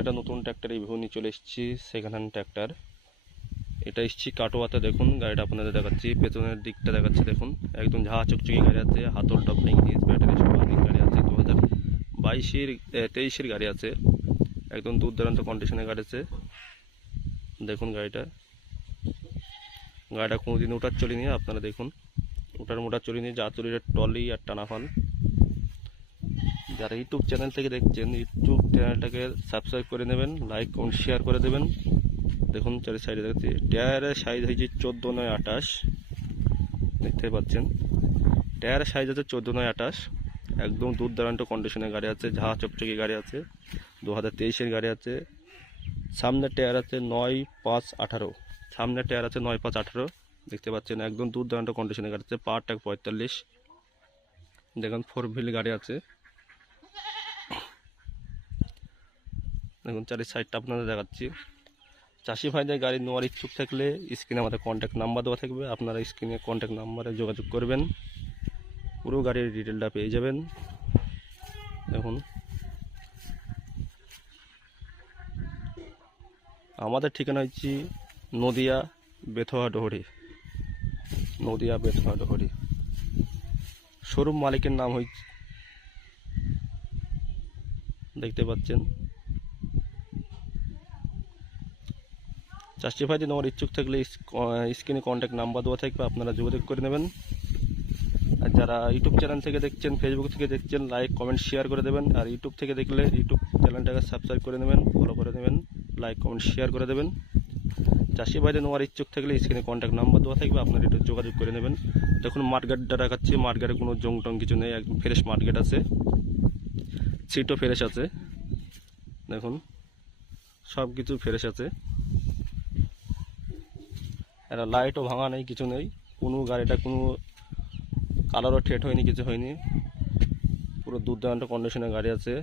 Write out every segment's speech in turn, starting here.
এটা নতুন tractor review নিয়ে চলে এসেছি। Second hand tractor. এটা এসেছি কাটোয়াতে। দেখুন গাড়িটা আপনাদের দেখাচ্ছি। পেছনের দিকটা দেখাচ্ছি দেখুন, একদম ঝাঁ চকচকি গাড়ি আছে। হাতল টপ ইঞ্জিন ব্যাটারি সহ অনেক গাড়ি আছে। 2023-এর গাড়ি আছে। একদম দূর দূরান্ত কন্ডিশনের গাড়ি আছে। দেখুন গাড়িটা কোনোদিন ওটার চলিনি। আপনারা দেখুন, ওটার মোটার চলিনি। যা চলি টলি আর টানাফাল। যারা ইউটিউব চ্যানেল থেকে দেখছেন, ইউটিউব চ্যানেলটাকে সাবস্ক্রাইব করে নেবেন, লাইক কমেন্ট শেয়ার করে দেবেন। দেখুন চারি সাইডে দেখছি টায়ারের সাইজ হয়েছে 14x28। দেখতে পাচ্ছেন টায়ারের সাইজ আছে 14x28। একদম দূর দূরান্ত কন্ডিশনের গাড়ি আছে। ঝাঁ চকচকি গাড়ি আছে। 2023-এর গাড়ি আছে। সামনের টায়ার আছে 9-5-18। সামনের টায়ার আছে 9-5-18। দেখতে পাচ্ছেন একদম দূর দূরান্ত কন্ডিশনের গাড়ি আছে। পাওয়ার ট্যাগ 45। দেখুন 4 হুইল গাড়ি আছে। দেখুন চারি সাইডটা আপনাদের দেখাচ্ছি। চাষি ভাইদের গাড়ি নেওয়ার ইচ্ছুক থাকলে স্ক্রিনে আমাদের কন্ট্যাক্ট নাম্বার দেওয়া থাকবে। আপনারা স্ক্রিনে কন্ট্যাক্ট নাম্বারে যোগাযোগ করবেন, পুরো গাড়ির ডিটেলটা পেয়ে যাবেন। দেখুন আমাদের ঠিকানা হচ্ছে নদিয়া বেথুয়া ডহরি। শোরুম মালিকের নাম হচ্ছে দেখতে পাচ্ছেন। চাষি ভাইদের নেওয়ার ইচ্ছুক থাকলে স্ক্রিনে কন্ট্যাক্ট নাম্বার দেওয়া থাকবে, আপনারা যোগাযোগ করে নেবেন। আর যারা ইউটিউব চ্যানেল থেকে দেখছেন, ফেসবুক থেকে দেখছেন, লাইক কমেন্ট শেয়ার করে দেবেন। আর ইউটিউব থেকে দেখলে ইউটিউব চ্যানেলটাকে সাবস্ক্রাইব করে নেবেন, ফলো করে নেবেন, লাইক কমেন্ট শেয়ার করে দেবেন। চাষি ভাইদের নেওয়ার ইচ্ছুক থাকলে স্ক্রিনে কন্ট্যাক্ট নাম্বার দেওয়া থাকবে, আপনারা একটু যোগাযোগ করে নেবেন। দেখুন মার্কেটটা রাখাচ্ছি। মার্কেটে কোনো জং টং কিছু নেই, একদম ফ্রেশ মার্কেট আছে। সিটও ফ্রেশ আছে। দেখুন সব কিছু ফ্রেশ আছে। একটা লাইটও ভাঙা নেই, কিছু নেই। কোনো গাড়িটা কোনো কালারও ঠেট হয়নি, কিছু হয়নি। পুরো দুর্দান্ত কন্ডিশনের গাড়ি আছে।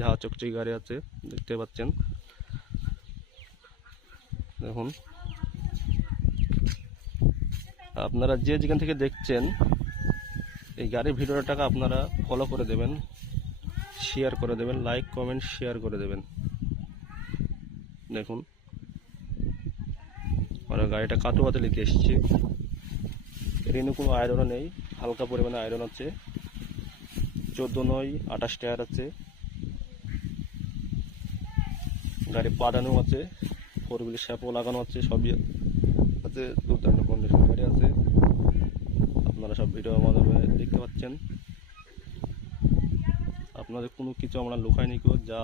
ঝাঁ চকচকি গাড়ি আছে। দেখতে পাচ্ছেন। দেখুন আপনারা যে যেখান থেকে দেখছেন, এই গাড়ির ভিডিওটাকে আপনারা ফলো করে দেবেন, শেয়ার করে দেবেন, লাইক কমেন্ট শেয়ার করে দেবেন। দেখুন আমরা গাড়িটা কাটোয়াতে নিতে এসেছি। এর কোনো আয়রনও নেই, হালকা পরিমাণে আয়রন আছে। 14-28 টায়ার আছে। গাড়ি পাটানো আছে, 4 হুইল শ্যাপও লাগানো আছে, সবই আছে। দুর্দান্ত কন্ডিশন গাড়ি আছে। আপনারা সব ভিডিওর মাধ্যমে দেখতে পাচ্ছেন। আপনাদের কোনো কিছু আমরা লুকাইনি, যা